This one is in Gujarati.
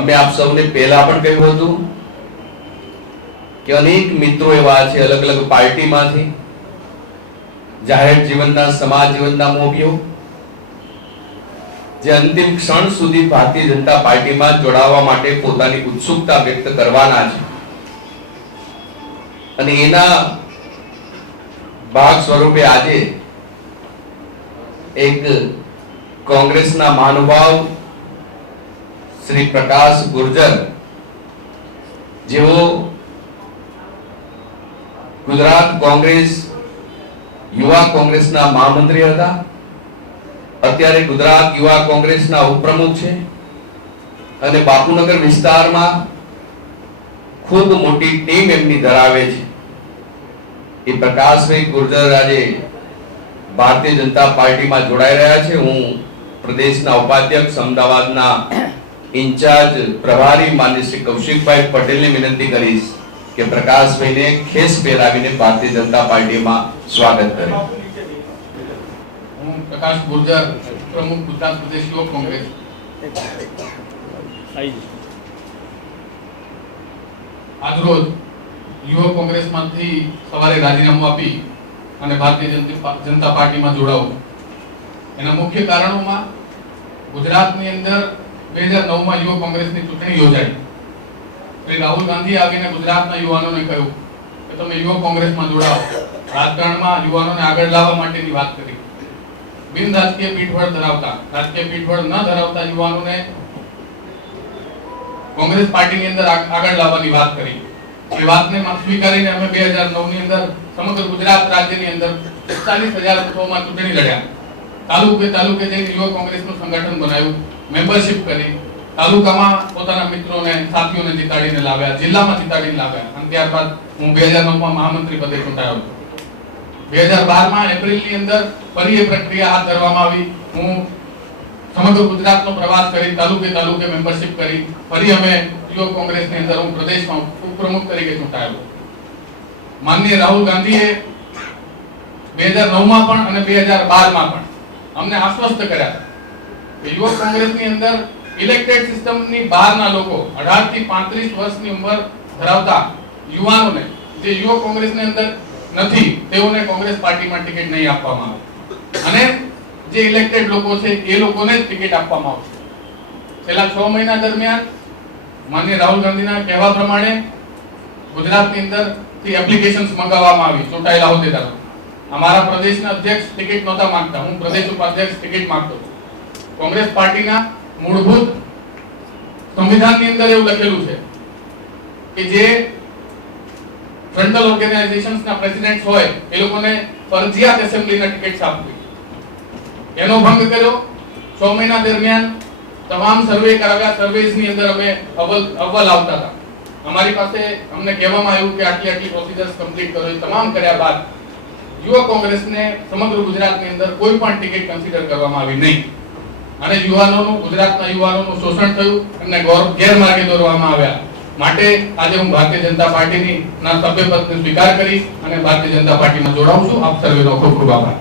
અમે આપ સૌને પહેલા પણ કહ્યું હતું કે અનેક મિત્રો એવા છે અલગ અલગ પાર્ટીમાંથી, જાહેર જીવનના, સમાજ જીવનના મોભીઓ, જે અંતિમ ક્ષણ સુધી ભારતીય જનતા પાર્ટીમાં જોડાવા માટે પોતાની ઉત્સુકતા વ્યક્ત કરવાના છે અને એના ભાગ સ્વરૂપે આજે એક કોંગ્રેસના મહાનુભાવ શ્રી પ્રકાશ ગુર્જર, જેઓ ગુજરાત કોંગ્રેસ યુવા કોંગ્રેસના મહામંત્રી હતા, અત્યારે ગુજરાત યુવા કોંગ્રેસના ઉપપ્રમુખ છે અને બાપુનગર વિસ્તારમાં ખૂબ મોટી ટીમ એમની ધરાવે છે. એ પ્રકાશભાઈ ગુર્જર આજે ભારતીય જનતા પાર્ટીમાં જોડાઈ રહ્યા છે. હું પ્રદેશના ઉપાધ્યક્ષ, અમદાવાદના ઇન્ચાર્જ પ્રભારી માનનીય શ્રી કૌશિકભાઈ પટેલને વિનંતી કરીશ કે પ્રકાશભાઈને ખેસ પહેરાવીને ભારતીય જનતા પાર્ટીમાં સ્વાગત કરે. હું પ્રકાશ ગુર્જર, પ્રમુખ ગુજરાત પ્રદેશ યુવક કોંગ્રેસ. આજરોજ યુવક કોંગ્રેસમાંથી સવારે રાજીનામું આપી અને ભારતીય જનતા પાર્ટીમાં જોડાવું. એના મુખ્ય કારણોમાં ગુજરાતની અંદર 2009માં યુવક કોંગ્રેસની ચૂંટણી યોજાઈ. શ્રી રાહુલ ગાંધી આવીને ગુજરાતના યુવાનોને કહ્યું કે તમે યુવક કોંગ્રેસમાં જોડાઓ, રાજકારણમાં યુવાનોને આગળ લાવવા માટેની વાત કરી. બિન રાજકીય પીઠબળ ધરાવતા, રાજકીય પીઠબળ ન ધરાવતા યુવાનોને કોંગ્રેસ પાર્ટીની અંદર આગળ લાવવાની વાત કરી. એ વાતને સ્વીકારીને અમે 2009ની અંદર સમગ્ર ગુજરાત રાજ્યની અંદર 45,000 બૂથોમાં ચૂંટણી લડ્યા. તાલુકે જઈને યુવક કોંગ્રેસનું સંગઠન બનાવ્યું, મેમ્બરશિપ કરી, તાલુકામાં પોતાના મિત્રોને, સાથીઓને જીતાડીને લાવ્યા, જિલ્લામાં જીતાડીને લાવ્યા અને ત્યારબાદ હું 2009માં મહામંત્રી પદે ચૂંટાયો. 2012માં એપ્રિલની અંદર ફરી એ પ્રક્રિયા હાથ ધરવામાં આવી. હું સમગ્ર ગુજરાતનો પ્રવાસ કરી, તાલુકે મેમ્બરશિપ કરી, ફરી અમે યુવક કોંગ્રેસની અંદર હું પ્રદેશમાં ઉપપ્રમુખ તરીકે ચૂંટાયો. માનનીય રાહુલ ગાંધીએ 2009માં પણ અને 2012માં પણ અમને આશ્વસ્ત કર્યા કે યુવક કોંગ્રેસની અંદર ઇલેક્ટેડ સિસ્ટમની બહારના લોકો, 18 થી 35 વર્ષની ઉંમર ધરાવતા યુવાનોને, જે યુવક કોંગ્રેસની અંદર નથી, તેઓને કોંગ્રેસ પાર્ટીમાં ટિકિટ નહીં આપવામાં આવે અને જે ઇલેક્ટેડ લોકો છે એ લોકોને જ ટિકિટ આપવામાં આવશે. છેલ્લા 6 મહિના દરમિયાન માનનીય રાહુલ ગાંધીના કહેવા પ્રમાણે ગુજરાતની અંદરથી એપ્લિકેશન્સ મંગાવવામાં આવી ચૂંટાયેલા હોદ્દેદારો. અમારા પ્રદેશના અધ્યક્ષ ટિકિટ નહોતા માંગતા, હું પ્રદેશ ઉપાધ્યક્ષ ટિકિટ માંગતો હતો. કોંગ્રેસ પાર્ટીના મૂળભૂત સંવિધાનની અંદર એવું લખેલું છે કે જે ફ્રન્ટલ ઓર્ગેનાઇઝેશન્સના પ્રેસિડેન્ટ હોય એ લોકોને ફરજિયાત એસેમ્બલીના ટિકિટ્સ આપવી. એનો ભંગ કર્યો. 6 મહિના દરમિયાન તમામ સર્વે કરાવ્યા. સર્વેસની અંદર અમે અવ્વલ આવતા હતા. અમારી પાસે અમને કહેવામાં આવ્યું કે આટલી પ્રોસિજર્સ કમ્પ્લીટ કરો. તમામ કર્યા બાદ યુવક કોંગ્રેસને સમગ્ર ગુજરાતની અંદર કોઈ પણ ટિકિટ કન્સિડર કરવામાં આવી નહીં અને ગુજરાતના યુવાનોનું શોષણ થયું અને ગેરમાર્ગે દોરવામાં આવ્યા. માટે આજે હું ભારતીય જનતા પાર્ટીની સભ્યપદને સ્વીકાર કરી અને ભારતીય જનતા પાર્ટીમાં જોડાઉં છું. આપ સર્વેનો ખૂબ ખૂબ આભાર.